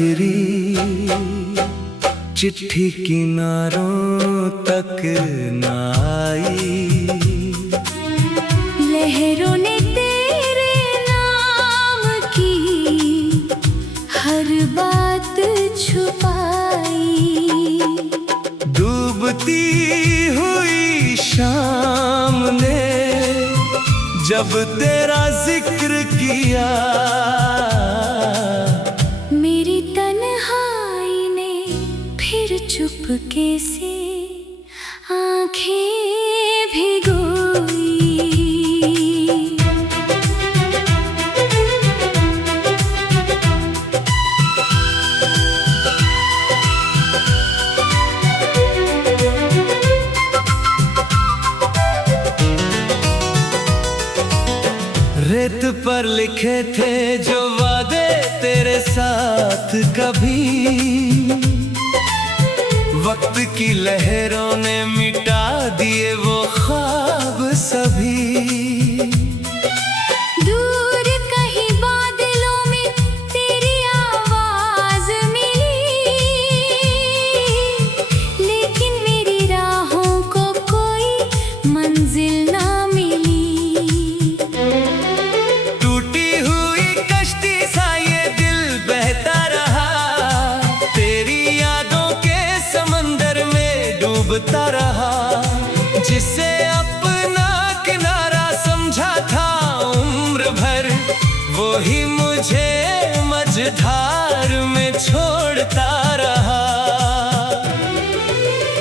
आखिरी चिट्ठी किनारों तक न आई। लहरों ने तेरे नाम की हर बात छुपाई। डूबती हुई शाम ने जब तेरा जिक्र किया, मेरी तन्हाई ने फिर चुपके से आंखें भिगोई। रेत पर लिखे थे जो वादे तेरे साथ, कभी वक्त की लहरों ने मिटा दिए वो ख्वाब सभी। दूर कहीं बादलों में तेरी आवाज मिली, लेकिन मेरी राहों को कोई मंजिल ना मिली। टूटी हुई कश्ती सा ये दिल बहता रहा, तेरी यादों के समंदर में डूबता रहा। जिसे अपना किनारा समझा था उम्र भर, वो ही मुझे मझधार में छोड़ता रहा।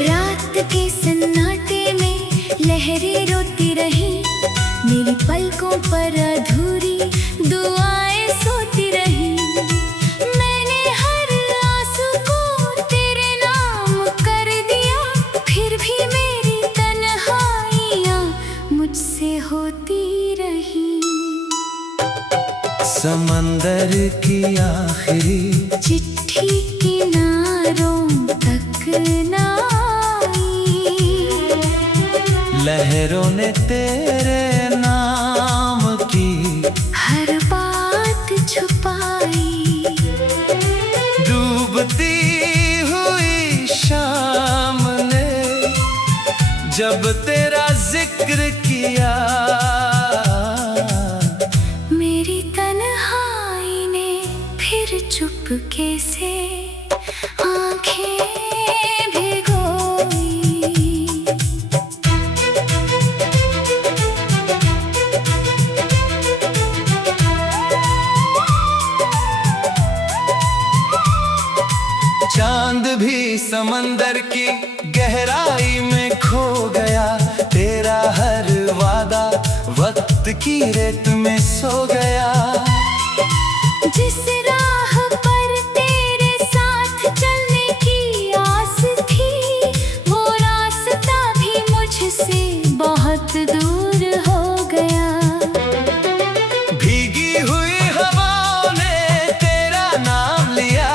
रात के सन्नाटे में लहरें रोती रही, मेरी पलकों पर अधूरी दुआएं सोती रही। मैंने हर आंसू को तेरे नाम कर दिया, फिर भी मेरी तन्हाइयाँ मुझसे होती रही। समंदर की आखिरी चिट्ठी किनारों तक न आई। लहरों ने तेरे नाम की हर बात छुपाई। डूबती हुई शाम ने जब तेरा जिक्र किया, मेरी तन्हाई ने फिर चुपके से आंखें भिगोई। चांद भी समंदर की गहराई में खो गया, तेरा हर वादा वक्त की रेत में सो गया। जिस राह पर तेरे साथ चलने की आस थी, वो रास्ता भी मुझसे बहुत दूर हो गया। भीगी हुई हवाओं ने तेरा नाम लिया,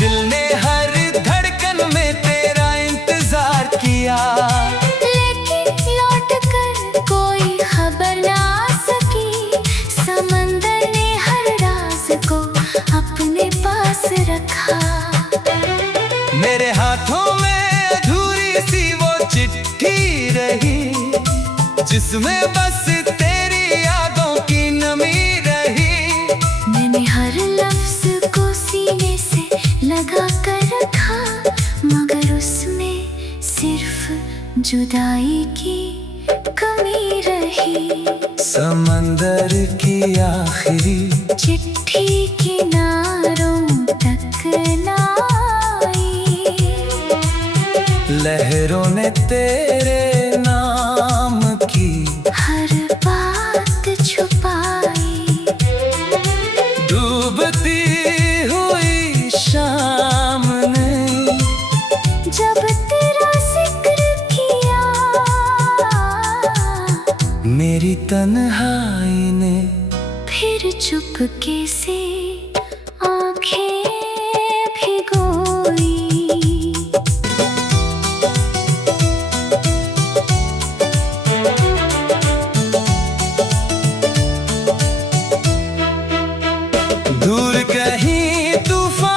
दिल ने हर धड़कन में तेरा इंतजार किया। लेकिन लौट कर कोई खबर ना सकी, समंदर ने हर राज को अपने पास रखा। मेरे हाथों में अधूरी सी वो चिट्ठी रही, जिसमें बस तेरी यादों की नमी रही। मैंने हर लफ्ज को सीने से लगा कर रखा, मगर उसमें सिर्फ जुदाई की कमी रही। समंदर की आखिरी चिट्ठी किनारों तक न आई। लहरों ने तेरे नाम की हर बात छुपाई। डूबती हुई शाम ने जब तेरा जिक्र किया, मेरी तन्हाई ने फिर चुपके से आंखें भिगोई। दूर कहीं तूफान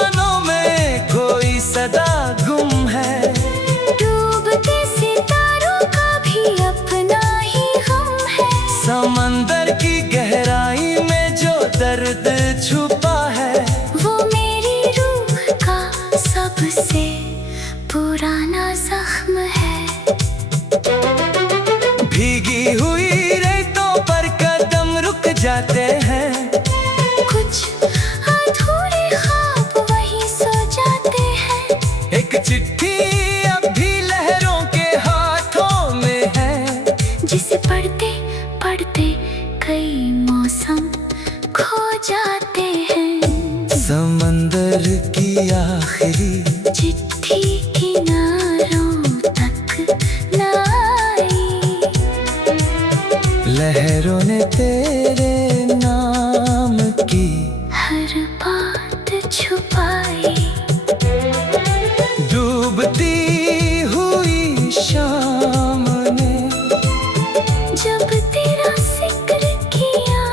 पुराना जख्म है। भीगी हुई रेतों पर कदम रुक जाते हैं, कुछ अधूरे ख्वाब वहीं सो जाते हैं। एक चिट्ठी अब भी लहरों के हाथों में है, जिसे पढ़ते पढ़ते कई मौसम खो जाते हैं। समंदर की आखिरी चिट्ठी किनारों तक न आई, लहरों ने तेरे नाम की हर बात छुपाई। डूबती हुई शाम ने जब तेरा जिक्र किया,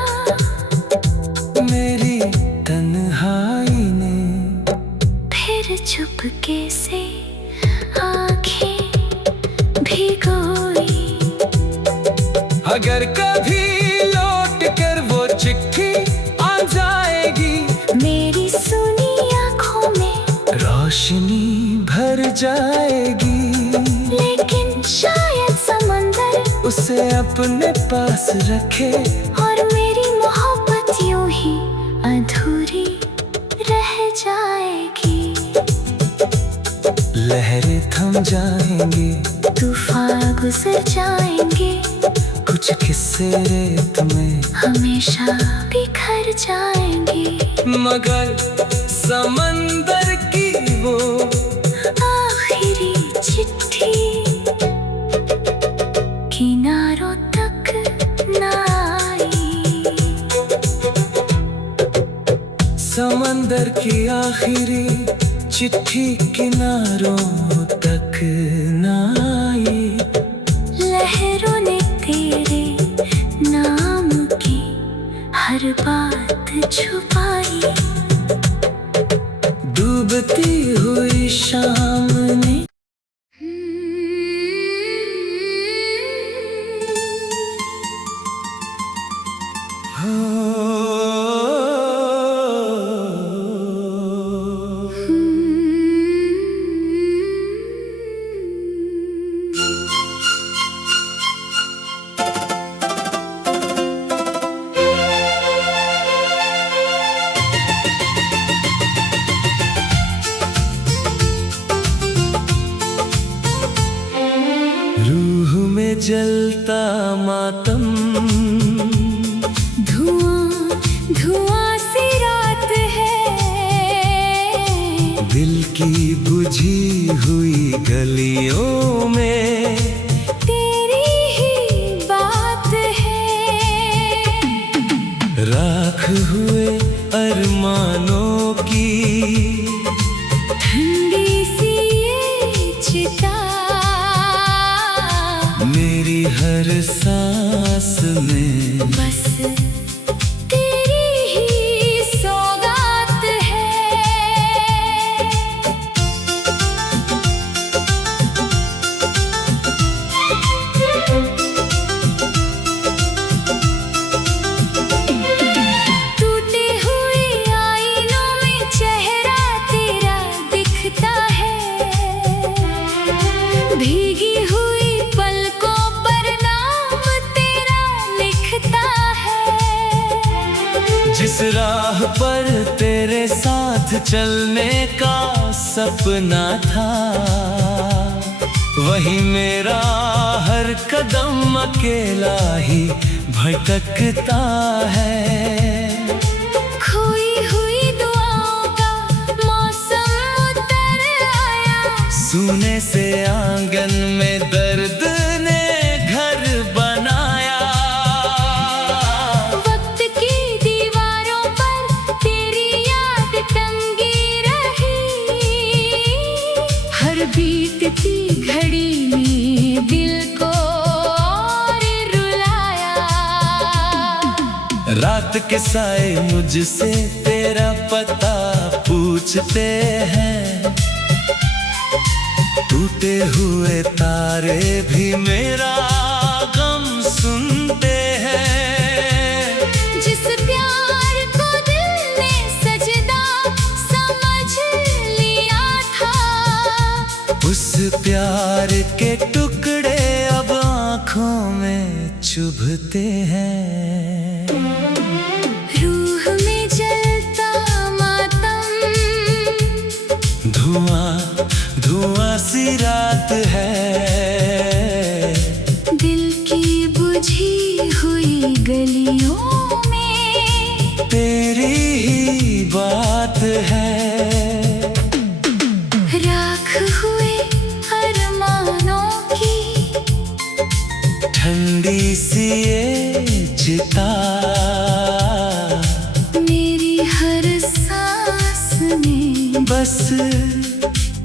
मेरी तन्हाई ने फिर चुपके से आंखें भिगोई। अगर कभी लौट कर वो चिट्ठी आ जाएगी, मेरी सुनी आंखों में रोशनी भर जाएगी। लेकिन शायद समंदर उसे अपने पास रखे, और मेरी मोहब्बत यूं ही अधूरी रह जाएगी। लहरें थम जाएंगी, तूफान गुजर जाएंगे, कुछ किस्से रेत में हमेशा बिखर जाएंगे। मगर समंदर की वो आखिरी चिट्ठी किनारों तक न आई। समंदर की आखिरी चिट्ठी किनारों तक न आई। लहरों ने तेरे नाम की हर बात छुपाई। डूबती हुई शाम ने रूह में जलता मातम, धुआं धुआं सी रात है। दिल की बुझी हुई गलियों में तेरी ही बात है। राख हुए अरमानों की ठंडी सी ये चिता, मेरी हर सांस में बस तेरी ही सौगात है। टूटे हुए आईनों में चेहरा तेरा दिखता है। भीगी हुई पलकों पर नाम तेरा लिखता है। जिस राह पर तेरे साथ चलने का सपना था, वही मेरा हर कदम अकेला ही भटकता है। खोई हुई दुआओं का मौसम उतर आया। सूने से आंगन में दर्द ने घर बनाया। वक्त की दीवारों पर तेरी याद टंगी रही। हर बीतती घड़ी में दिल को और रुलाया। रात के साए मुझसे तेरा पता पूछते हैं, टूटे हुए तारे भी मेरा गम सुनते हैं। जिस प्यार को दिल ने सजदा समझ लिया था, उस प्यार के टुकड़े अब आँखों में चुभते हैं। रूह में जलता मातम, धुआं धुआं सी रात है, दिल की बुझी हुई गलियों में तेरी ही बात है। राख हुए अरमानों की ठंडी सी ये चिता, मेरी हर सांस में बस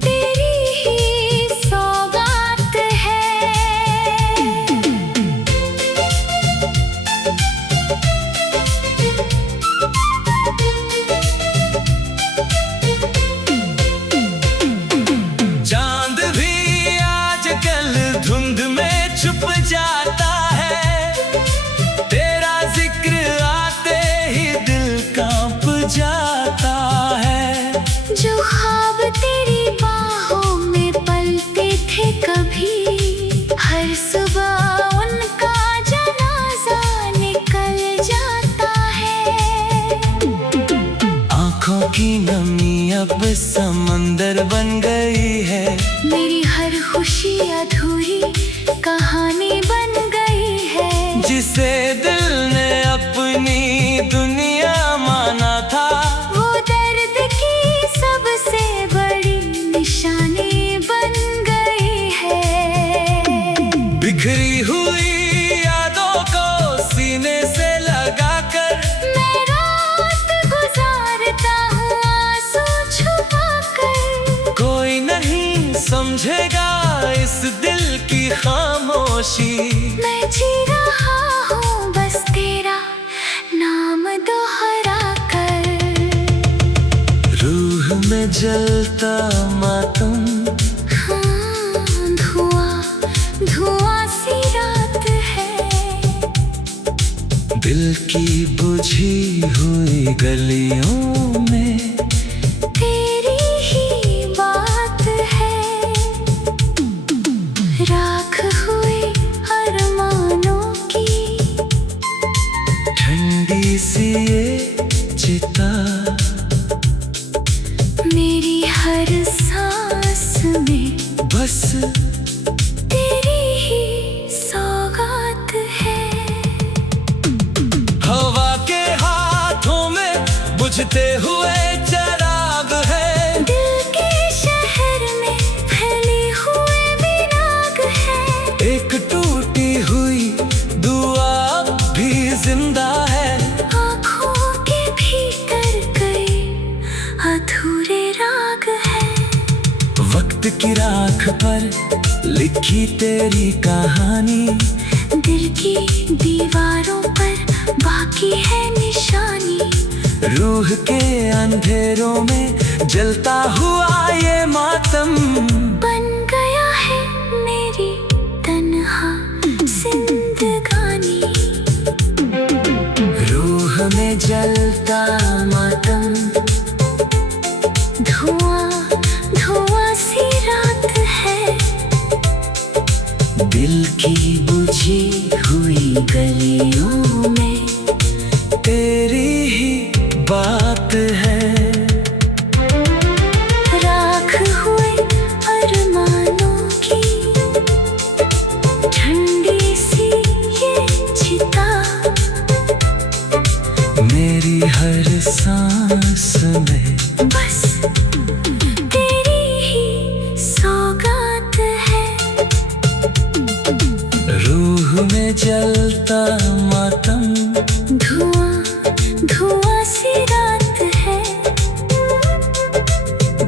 तेरी ही सौगात है। चांद भी आजकल धुंध में छुप जाता है, तेरा जिक्र आते ही दिल कांप जाता है। जो ख्वाब तेरी बाहों में पलते थे कभी, हर सुबह उनका जनाजा निकल जाता है। आँखों की नमी अब समंदर बन गई है, मेरी हर खुशी अधूरी कहानी बन गई है। जिसे दिल ने अपनी दुनिया माना था, वो दर्द की सबसे बड़ी निशानी बन गई है। बिखरी हुई यादों को सीने से लगाकर मैं रात गुजारता हूँ आंसू छुपाकर। कोई नहीं समझेगा इस दिल की खामोशी। मैं जी रहा हूँ बस तेरा नाम दोहरा कर। रूह में जलता मातम, हाँ, धुआं धुआं सी रात है, दिल की बुझी हुई गलियों में तेरी ही बात है। राख हुए अरमानों की ठंडी सी ये चिता, मेरी हर सांस में बस तेरी ही सौगात है। हवा के हाथों में बुझते हुए चिराग है, दिल के शहर में फैली हुए विराग है। एक टूटी हुई दुआ अब भी जिंदा है, आँखों के भीतर कई अधूरे राग है। वक्त की राख पर लिखी तेरी कहानी, दिल की दीवारों पर बाकी है निशानी। रूह के अंधेरों में जलता हुआ ये मातम बन गया है मेरी तन्हा जिंदगानी। रूह में जलता मातम, धुआं धुआं सी रात है, दिल की बुझी हुई गलियों में तेरी ही बात है। राख हुए अरमानों की ठंडी सी ये चिता, मेरी हर सांस में बस तेरी ही सौगात है। रूह में जलता मातम, धुआं धुआं सी रात है,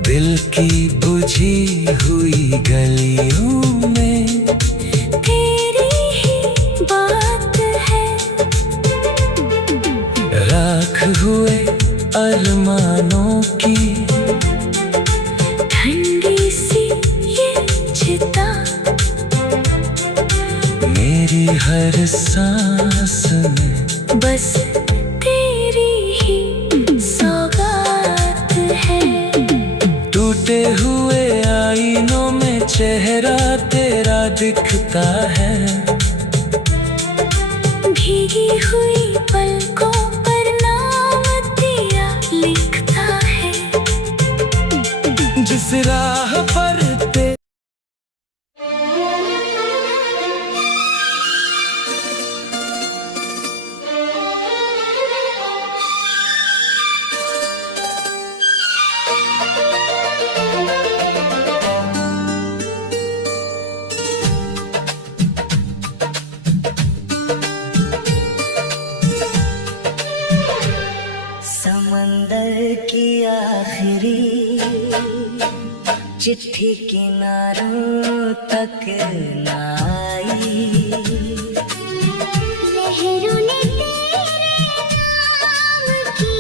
दिल की बुझी हुई गलियों में तेरी ही बात है। राख हुए अरमानों की ठंडी सी ये चिता, मेरी हर सांस में बस तेरी ही सौगात है। टूटे हुए आईनों में चेहरा तेरा दिखता है। भीगी हुई पलकों पर नाम तेरा लिखता है। जिस राह पर समंदर की आखिरी चिट्ठी किनारों तक न आई। लहरों ने तेरे नाम की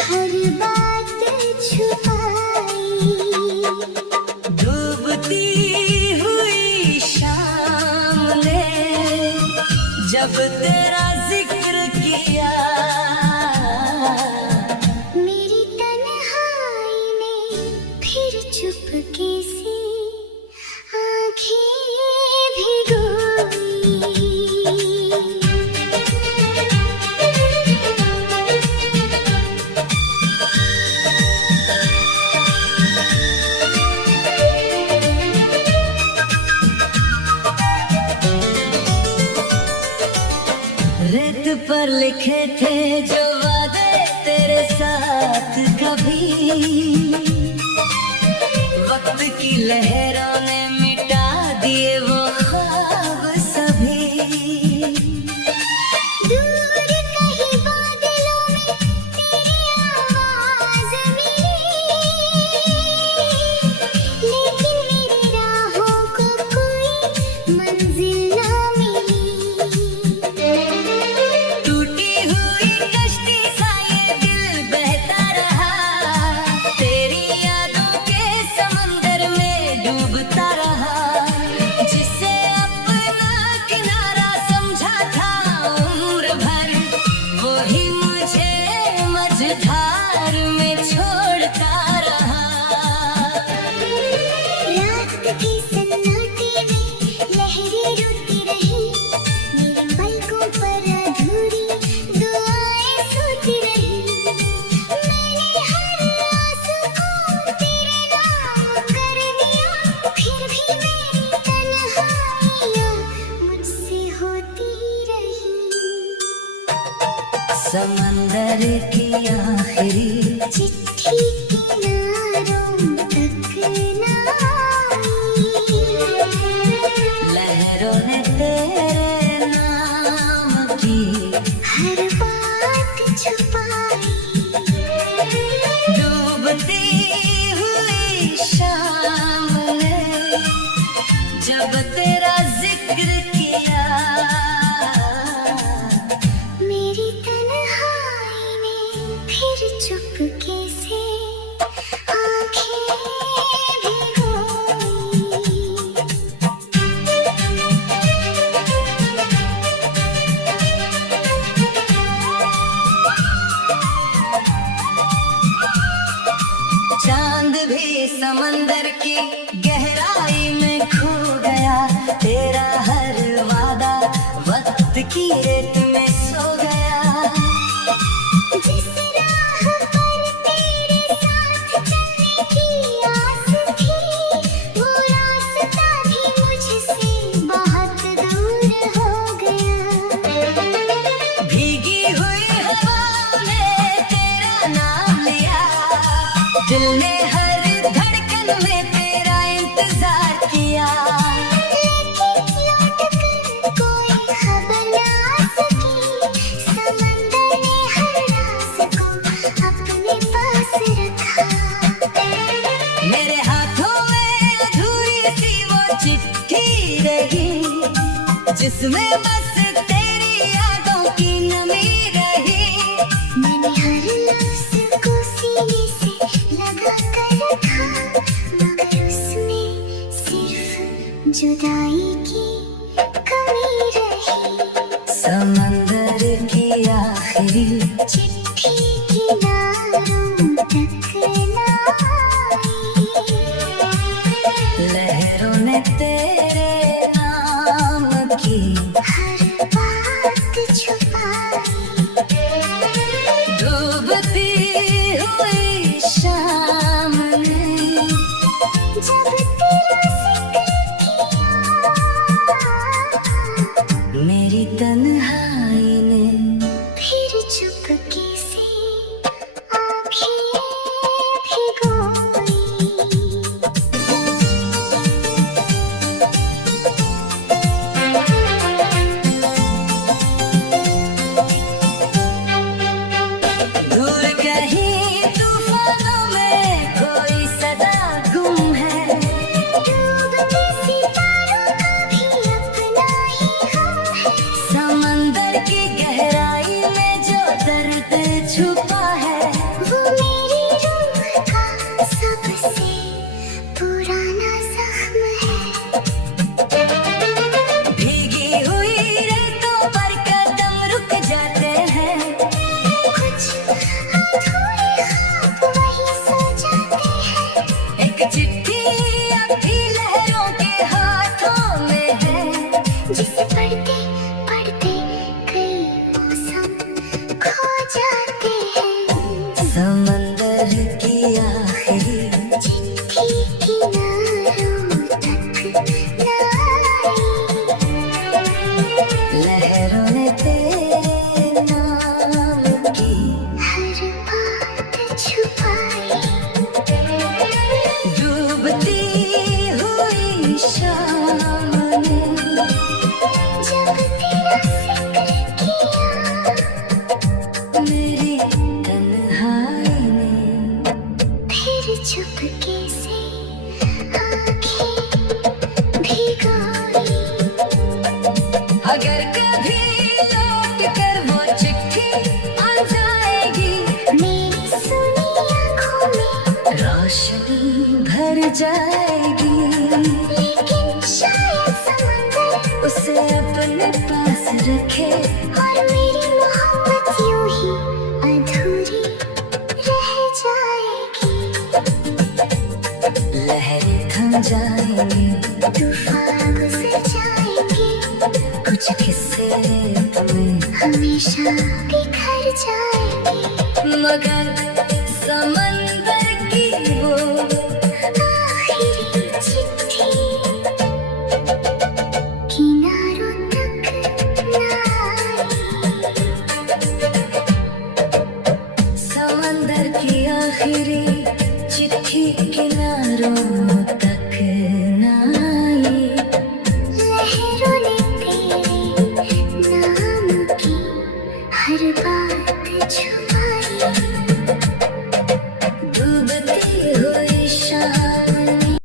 हर बात छुपाई। डूबती हुई शाम ने जब तेरा जिक्र किया, मेरी तन्हाई ने फिर चुपके से आँखें भिगोई। रेत पर लिखे थे जो वादे तेरे साथ कभी, वक्त की लहरों ने मिटा दिए वो ख्वाब सभी। दूर कहीं बादलों में तेरी आवाज़ मिली, लेकिन मेरी राहों को कोई मंजिल ना मिली। टूटी हुई कश्ती सा ये दिल बहता रहा, तेरी यादों के समंदर में डूबता रहा। जिसे अपना किनारा समझा था उम्र भर, वो ही मुझे मझधार में छोड़ता रहा। रात की सन्नाटे में लहरें रोती रही, मेरे पलकों पर अधूरी दुआएं सोती रही। मैंने हर आंसू को तेरे नाम कर दिया, फिर भी मेरी तन्हाइयाँ मुझसे होती रही। समंदर की आखिरी चिट्ठी किनारों तक न आई। लहरों ने तेरे नाम की हर बात छुपाई। डूबती हुई शाम ने जब तेरा जिक्र किया, मेरी तन्हाई ने फिर चुपके से आँखें भिगोई। चांद भी समंदर की गहराई में खो गया, तेरा हर वादा वक्त की रेत में सो गया। जिस राह पर तेरे साथ चलने की आस थी, वो रास्ता भी मुझसे बहुत दूर हो गया। भीगी हुई हवाओं ने तेरा नाम लिया, दिल ने हर धड़कन में तेरा इंतजार किया। लेकिन लौट कर कोई खबर ना सकी, समंदर ने हर राज को अपने पास रखा। मेरे हाथों में अधूरी सी वो चिट्ठी रही, जिसमें बस तेरी यादों की नमी रही। मैंने हर लफ्ज़ को सीने से लगा कर रखा, मगर उसमें सिर्फ जुदाई की कमी रही। समंदर की आखिरी चिट्ठी किनारों तक न आई। लहरों ने तेरे नाम की हर बात छुपाई, डूबती हुई शाम ने जब तेरा जिक्र किया, मेरी तन्हाई ने फिर चुपके से आँखें भिगोई। दूर कहीं तूफानों में कोई सदा गुम है, डूबते सितारों का भी अपना ही गम है। समंदर की गहराई में जो दर्द छुपा है, वो मेरी रूह का सबसे पुराना जख्म है। भीगी हुई रेतों पर कदम रुक जाते हैं, कुछ अधूरे ख्वाब वही सो जाते हैं। एक चिट्ठी अभी लहरों के हाथों में है, जिसे पढ़ते पढ़ते कई मौसम खो जाते हैं। समंदर की आखिरी चिट्ठी किनारों तक न आई, लहरों ने तेरे नाम की हर बात छुपाई, डूबती हुई शाम ने जब तेरा जिक्र किया, मेरी तन्हाई ने फिर चुपके से आँखें भिगोई। अगर कभी लौट कर वो चिट्ठी आ जाएगी, मेरी सुनी आँखों में रोशनी भर जाएगी। लेकिन शायद समंदर उसे अपने पास रखे, और मेरी मोहब्बत यूं ही अधूरी रह जाएगी। लहरें थम जाएंगी, तूफान गुजर जाएंगे, कुछ किस्से तुम्हें हमेशा बिखर जाएंगे, मगर